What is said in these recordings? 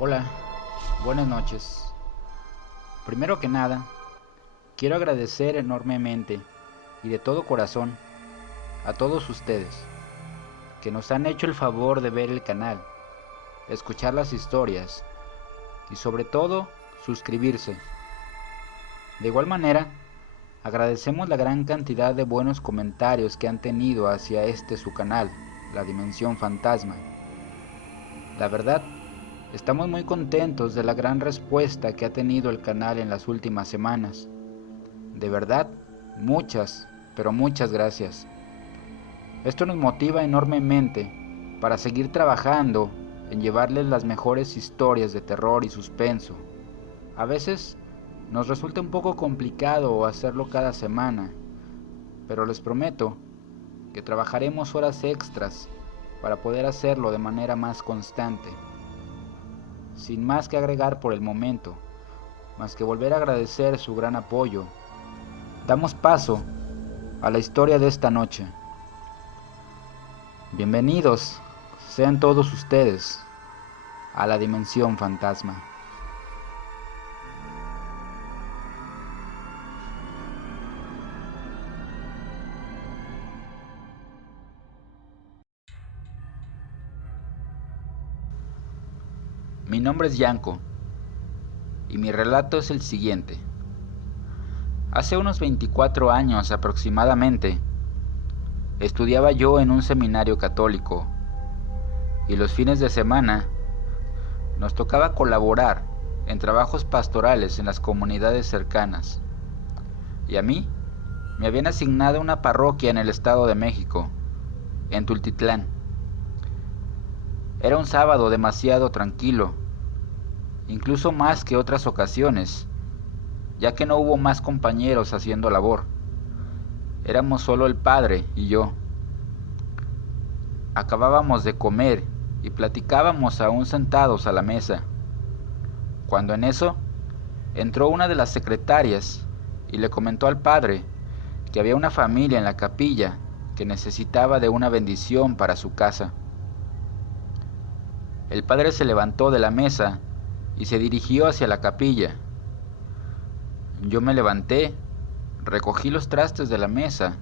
Hola, buenas noches. Primero que nada, quiero agradecer enormemente y de todo corazón a todos ustedes que nos han hecho el favor de ver el canal, escuchar las historias y sobre todo suscribirse. De igual manera, agradecemos la gran cantidad de buenos comentarios que han tenido hacia su canal, La Dimensión Fantasma. La verdad, estamos muy contentos de la gran respuesta que ha tenido el canal en las últimas semanas. De verdad, muchas, pero muchas gracias. Esto nos motiva enormemente para seguir trabajando en llevarles las mejores historias de terror y suspenso. A veces nos resulta un poco complicado hacerlo cada semana, pero les prometo que trabajaremos horas extras para poder hacerlo de manera más constante. Sin más que agregar por el momento, más que volver a agradecer su gran apoyo, damos paso a la historia de esta noche. Bienvenidos sean todos ustedes a la Dimensión Fantasma. Mi nombre es Yanko y mi relato es el siguiente. Hace unos 24 años aproximadamente, estudiaba yo en un seminario católico y los fines de semana nos tocaba colaborar en trabajos pastorales en las comunidades cercanas. Y a mí me habían asignado una parroquia en el Estado de México, en Tultitlán. Era un sábado demasiado tranquilo, incluso más que otras ocasiones, ya que no hubo más compañeros haciendo labor. Éramos solo el padre y yo. Acabábamos de comer y platicábamos aún sentados a la mesa, cuando en eso entró una de las secretarias y le comentó al padre que había una familia en la capilla que necesitaba de una bendición para su casa. El padre se levantó de la mesa y se dirigió hacia la capilla. Yo me levanté, recogí los trastes de la mesa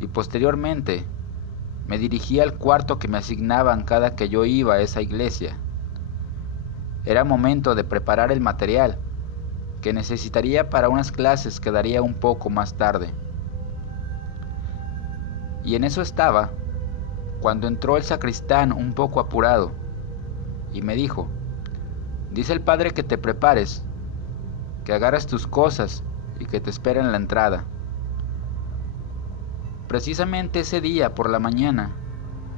y posteriormente me dirigí al cuarto que me asignaban cada que yo iba a esa iglesia. Era momento de preparar el material que necesitaría para unas clases que daría un poco más tarde. Y en eso estaba cuando entró el sacristán un poco apurado y me dijo: dice el padre que te prepares, que agarres tus cosas y que te espera en la entrada. Precisamente ese día por la mañana,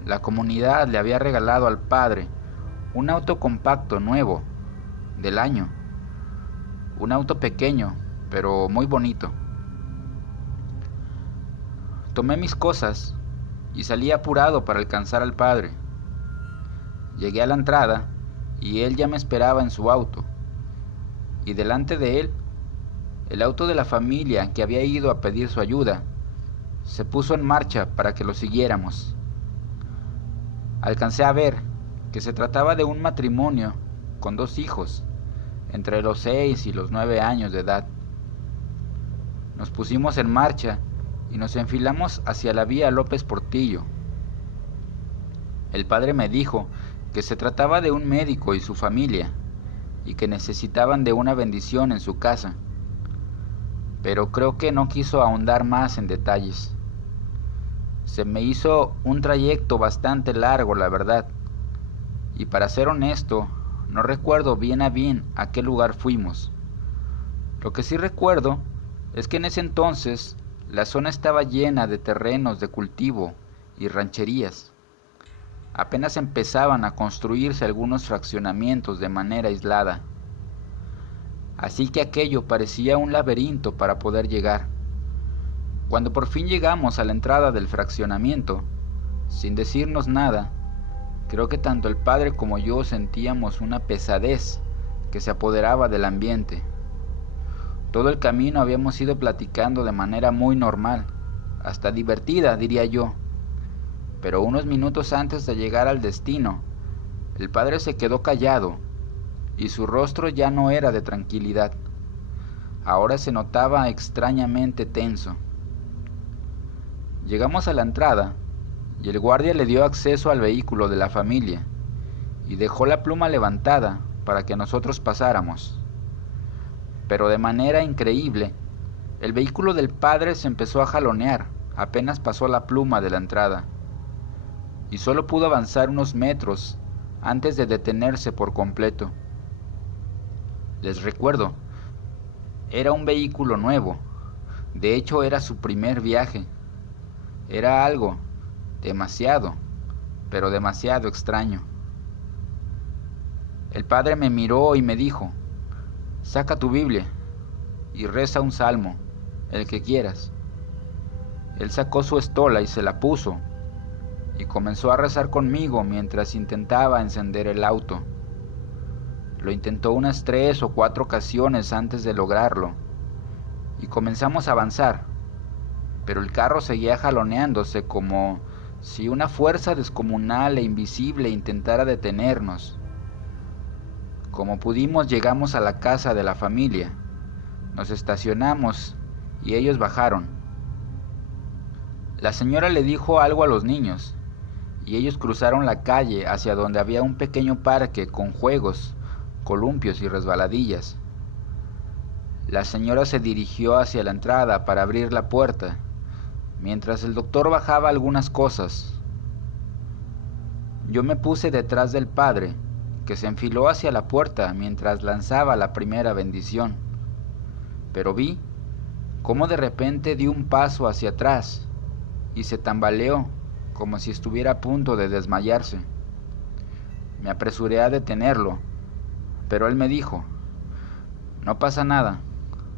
la comunidad le había regalado al padre un auto compacto nuevo, del año. Un auto pequeño, pero muy bonito. Tomé mis cosas y salí apurado para alcanzar al padre. Llegué a la entrada y él ya me esperaba en su auto. Y delante de él, el auto de la familia que había ido a pedir su ayuda se puso en marcha para que lo siguiéramos. Alcancé a ver que se trataba de un matrimonio con 2 hijos, entre los 6 y los 9 años de edad. Nos pusimos en marcha y nos enfilamos hacia la vía López Portillo. El padre me dijo que se trataba de un médico y su familia, y que necesitaban de una bendición en su casa, pero creo que no quiso ahondar más en detalles. Se me hizo un trayecto bastante largo, la verdad, y para ser honesto, no recuerdo bien a qué lugar fuimos. Lo que sí recuerdo es que en ese entonces la zona estaba llena de terrenos de cultivo y rancherías. Apenas empezaban a construirse algunos fraccionamientos de manera aislada. Así que aquello parecía un laberinto para poder llegar. Cuando por fin llegamos a la entrada del fraccionamiento, sin decirnos nada, creo que tanto el padre como yo sentíamos una pesadez que se apoderaba del ambiente. Todo el camino habíamos ido platicando de manera muy normal, hasta divertida, diría yo. Pero unos minutos antes de llegar al destino, el padre se quedó callado y su rostro ya no era de tranquilidad. Ahora se notaba extrañamente tenso. Llegamos a la entrada y el guardia le dio acceso al vehículo de la familia y dejó la pluma levantada para que nosotros pasáramos. Pero de manera increíble, el vehículo del padre se empezó a jalonear apenas pasó la pluma de la entrada, y solo pudo avanzar unos metros antes de detenerse por completo. Les recuerdo, era un vehículo nuevo, de hecho era su primer viaje. Era algo demasiado, pero demasiado extraño. El padre me miró y me dijo: «Saca tu Biblia y reza un salmo, el que quieras». Él sacó su estola y se la puso, y comenzó a rezar conmigo mientras intentaba encender el auto. Lo intentó unas 3 o 4 ocasiones antes de lograrlo, y comenzamos a avanzar, pero el carro seguía jaloneándose como si una fuerza descomunal e invisible intentara detenernos. Como pudimos llegamos a la casa de la familia, nos estacionamos y ellos bajaron. La señora le dijo algo a los niños, y ellos cruzaron la calle hacia donde había un pequeño parque con juegos, columpios y resbaladillas. La señora se dirigió hacia la entrada para abrir la puerta, mientras el doctor bajaba algunas cosas. Yo me puse detrás del padre, que se enfiló hacia la puerta mientras lanzaba la primera bendición, pero vi cómo de repente dio un paso hacia atrás y se tambaleó como si estuviera a punto de desmayarse. Me apresuré a detenerlo, pero él me dijo: «No pasa nada,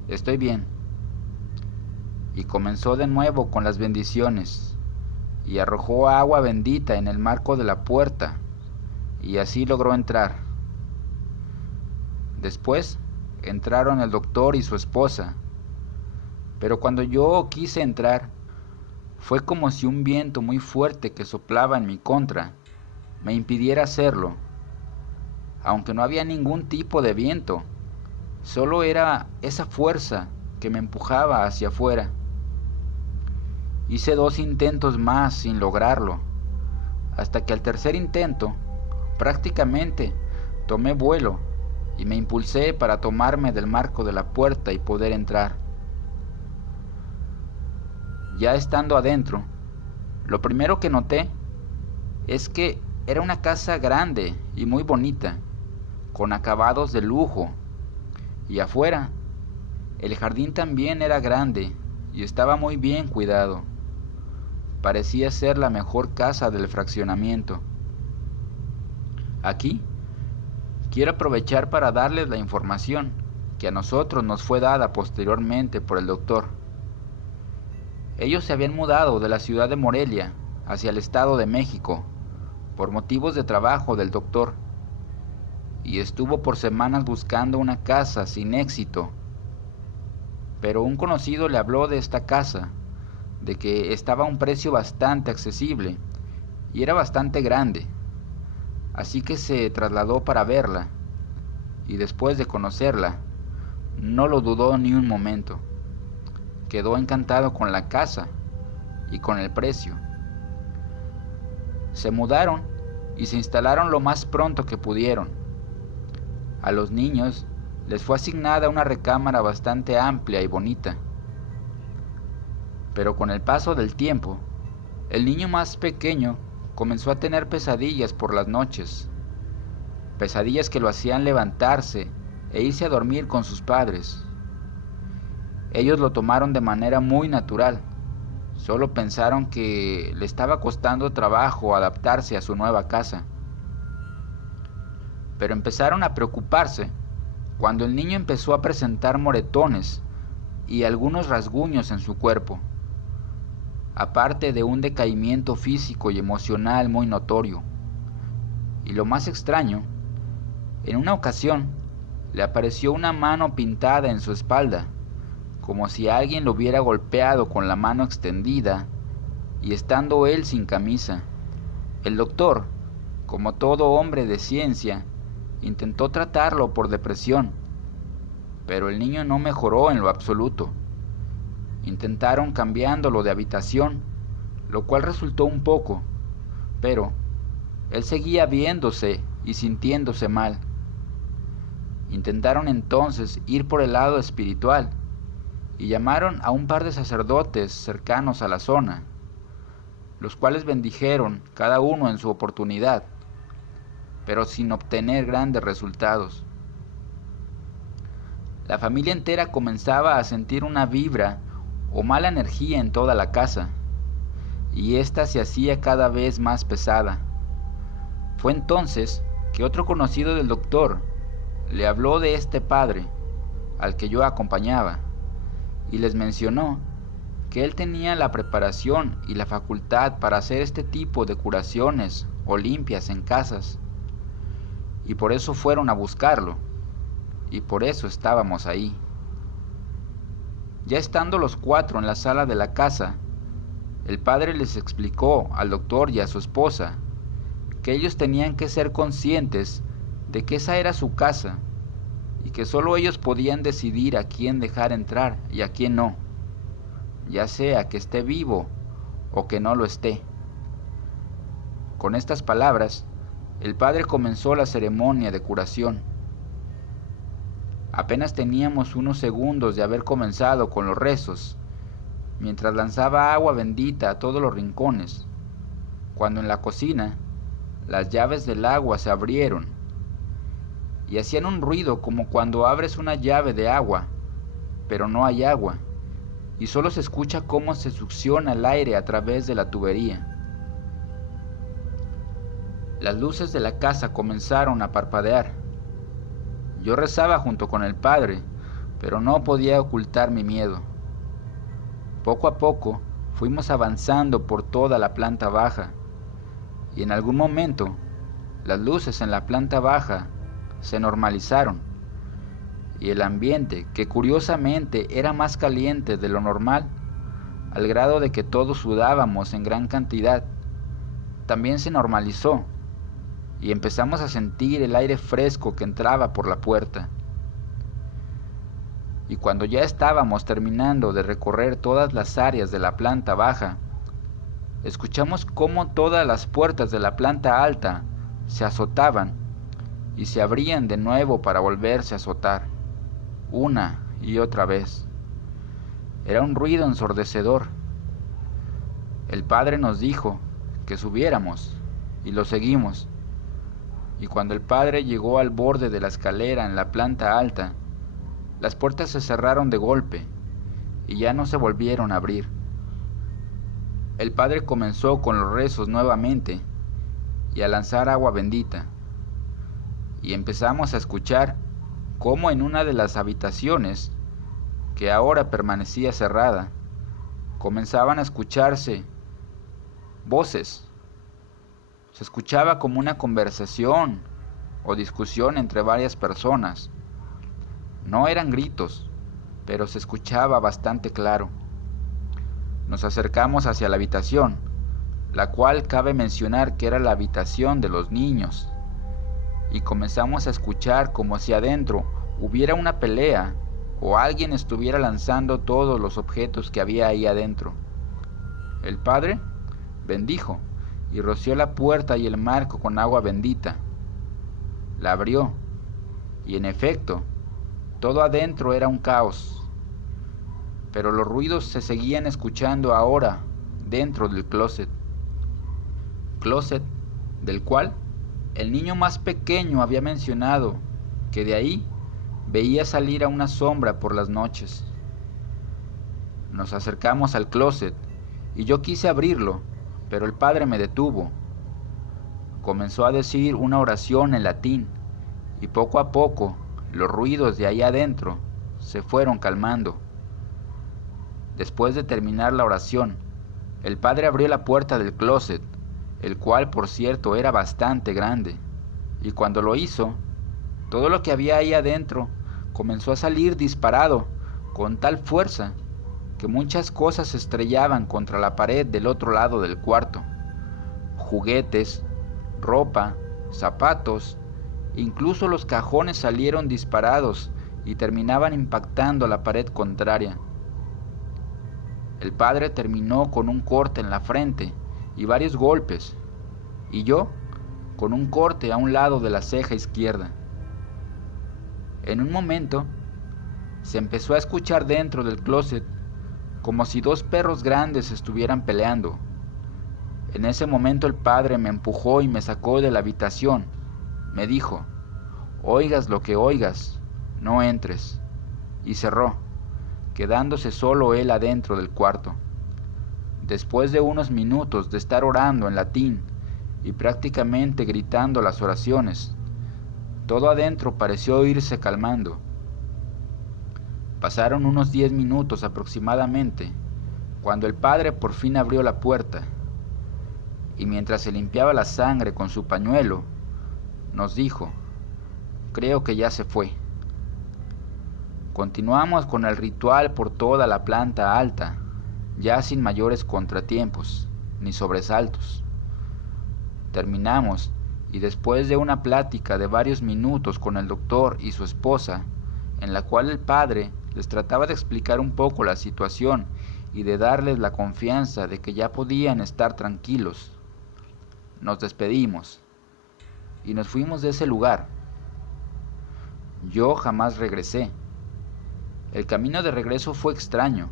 estoy bien». Y comenzó de nuevo con las bendiciones, y arrojó agua bendita en el marco de la puerta, y así logró entrar. Después entraron el doctor y su esposa, pero cuando yo quise entrar, fue como si un viento muy fuerte que soplaba en mi contra me impidiera hacerlo, aunque no había ningún tipo de viento, solo era esa fuerza que me empujaba hacia afuera. Hice 2 intentos más sin lograrlo, hasta que al tercer intento, prácticamente tomé vuelo y me impulsé para tomarme del marco de la puerta y poder entrar. Ya estando adentro, lo primero que noté es que era una casa grande y muy bonita, con acabados de lujo, y afuera, el jardín también era grande y estaba muy bien cuidado. Parecía ser la mejor casa del fraccionamiento. Aquí, quiero aprovechar para darles la información que a nosotros nos fue dada posteriormente por el doctor. Ellos se habían mudado de la ciudad de Morelia hacia el Estado de México por motivos de trabajo del doctor, y estuvo por semanas buscando una casa sin éxito. Pero un conocido le habló de esta casa, de que estaba a un precio bastante accesible y era bastante grande, así que se trasladó para verla, y después de conocerla, no lo dudó ni un momento. Quedó encantado con la casa y con el precio. Se mudaron y se instalaron lo más pronto que pudieron. A los niños les fue asignada una recámara bastante amplia y bonita. Pero con el paso del tiempo, el niño más pequeño comenzó a tener pesadillas por las noches. Pesadillas que lo hacían levantarse e irse a dormir con sus padres. Ellos lo tomaron de manera muy natural. Solo pensaron que le estaba costando trabajo adaptarse a su nueva casa. Pero empezaron a preocuparse cuando el niño empezó a presentar moretones y algunos rasguños en su cuerpo, aparte de un decaimiento físico y emocional muy notorio. Y lo más extraño, en una ocasión le apareció una mano pintada en su espalda, como si alguien lo hubiera golpeado con la mano extendida y estando él sin camisa. El doctor, como todo hombre de ciencia, intentó tratarlo por depresión, pero el niño no mejoró en lo absoluto. Intentaron cambiándolo de habitación, lo cual resultó un poco, pero él seguía viéndose y sintiéndose mal. Intentaron entonces ir por el lado espiritual y llamaron a un par de sacerdotes cercanos a la zona, los cuales bendijeron cada uno en su oportunidad, pero sin obtener grandes resultados. La familia entera comenzaba a sentir una vibra o mala energía en toda la casa, y ésta se hacía cada vez más pesada. Fue entonces que otro conocido del doctor le habló de este padre, al que yo acompañaba, y les mencionó que él tenía la preparación y la facultad para hacer este tipo de curaciones o limpias en casas, y por eso fueron a buscarlo, y por eso estábamos ahí. Ya estando los cuatro en la sala de la casa, el padre les explicó al doctor y a su esposa que ellos tenían que ser conscientes de que esa era su casa y que solo ellos podían decidir a quién dejar entrar y a quién no, ya sea que esté vivo o que no lo esté. Con estas palabras, el padre comenzó la ceremonia de curación. Apenas teníamos unos segundos de haber comenzado con los rezos, mientras lanzaba agua bendita a todos los rincones, cuando en la cocina las llaves del agua se abrieron y hacían un ruido como cuando abres una llave de agua, pero no hay agua, y solo se escucha cómo se succiona el aire a través de la tubería. Las luces de la casa comenzaron a parpadear. Yo rezaba junto con el padre, pero no podía ocultar mi miedo. Poco a poco fuimos avanzando por toda la planta baja, y en algún momento las luces en la planta baja se normalizaron, y el ambiente, que curiosamente era más caliente de lo normal, al grado de que todos sudábamos en gran cantidad, también se normalizó, y empezamos a sentir el aire fresco que entraba por la puerta. Y cuando ya estábamos terminando de recorrer todas las áreas de la planta baja, escuchamos cómo todas las puertas de la planta alta se azotaban y se abrían de nuevo para volverse a azotar, una y otra vez. Era un ruido ensordecedor. El padre nos dijo que subiéramos y lo seguimos. Y cuando el padre llegó al borde de la escalera en la planta alta, las puertas se cerraron de golpe y ya no se volvieron a abrir. El padre comenzó con los rezos nuevamente y a lanzar agua bendita, y empezamos a escuchar cómo en una de las habitaciones, que ahora permanecía cerrada, comenzaban a escucharse voces. Se escuchaba como una conversación o discusión entre varias personas. No eran gritos, pero se escuchaba bastante claro. Nos acercamos hacia la habitación, la cual cabe mencionar que era la habitación de los niños, y comenzamos a escuchar como si adentro hubiera una pelea o alguien estuviera lanzando todos los objetos que había ahí adentro. El padre bendijo y roció la puerta y el marco con agua bendita. La abrió, y en efecto, todo adentro era un caos, pero los ruidos se seguían escuchando ahora dentro del closet del cual el niño más pequeño había mencionado que de ahí veía salir a una sombra por las noches. Nos acercamos al closet y yo quise abrirlo, pero el padre me detuvo. Comenzó a decir una oración en latín y poco a poco los ruidos de ahí adentro se fueron calmando. Después de terminar la oración, el padre abrió la puerta del closet, el cual por cierto era bastante grande, y cuando lo hizo, todo lo que había ahí adentro comenzó a salir disparado con tal fuerza que muchas cosas se estrellaban contra la pared del otro lado del cuarto. Juguetes, ropa, zapatos Incluso los cajones salieron disparados y terminaban impactando la pared contraria. El padre terminó con un corte en la frente y varios golpes, y yo con un corte a un lado de la ceja izquierda. En un momento se empezó a escuchar dentro del closet como si dos perros grandes estuvieran peleando. En ese momento el padre me empujó y me sacó de la habitación. Me dijo: «Oigas lo que oigas, no entres», y cerró, quedándose solo él adentro del cuarto. Después de unos minutos de estar orando en latín y prácticamente gritando las oraciones, todo adentro pareció irse calmando. Pasaron unos 10 minutos aproximadamente, cuando el padre por fin abrió la puerta, y mientras se limpiaba la sangre con su pañuelo, nos dijo: «Creo que ya se fue». Continuamos con el ritual por toda la planta alta, ya sin mayores contratiempos ni sobresaltos. Terminamos, y después de una plática de varios minutos con el doctor y su esposa, en la cual el padre les trataba de explicar un poco la situación y de darles la confianza de que ya podían estar tranquilos, nos despedimos y nos fuimos de ese lugar. Yo jamás regresé. El camino de regreso fue extraño.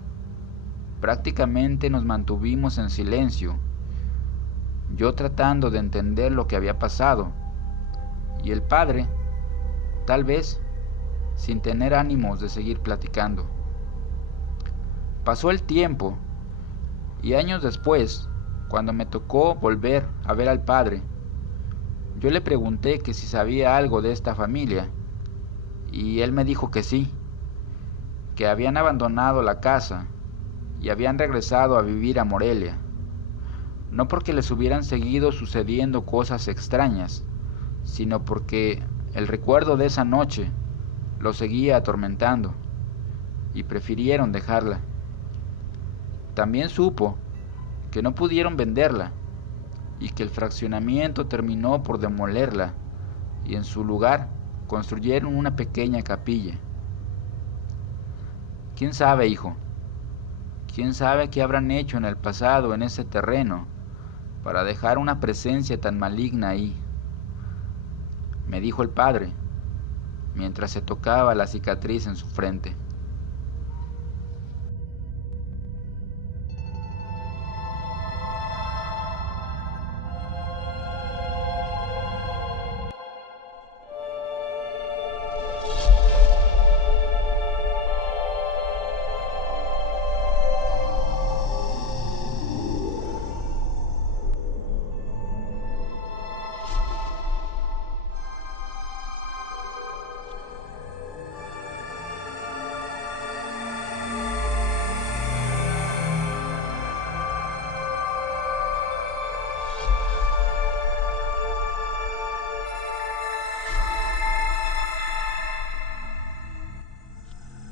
Prácticamente nos mantuvimos en silencio, yo tratando de entender lo que había pasado, y el padre, tal vez, sin tener ánimos de seguir platicando. Pasó el tiempo, y años después, cuando me tocó volver a ver al padre, yo le pregunté que si sabía algo de esta familia, y él me dijo que sí, que habían abandonado la casa y habían regresado a vivir a Morelia, no porque les hubieran seguido sucediendo cosas extrañas, sino porque el recuerdo de esa noche los seguía atormentando y prefirieron dejarla. También supo que no pudieron venderla y que el fraccionamiento terminó por demolerla y en su lugar construyeron una pequeña capilla. ¿Quién sabe, hijo? ¿Quién sabe qué habrán hecho en el pasado en ese terreno para dejar una presencia tan maligna ahí?, me dijo el padre, mientras se tocaba la cicatriz en su frente.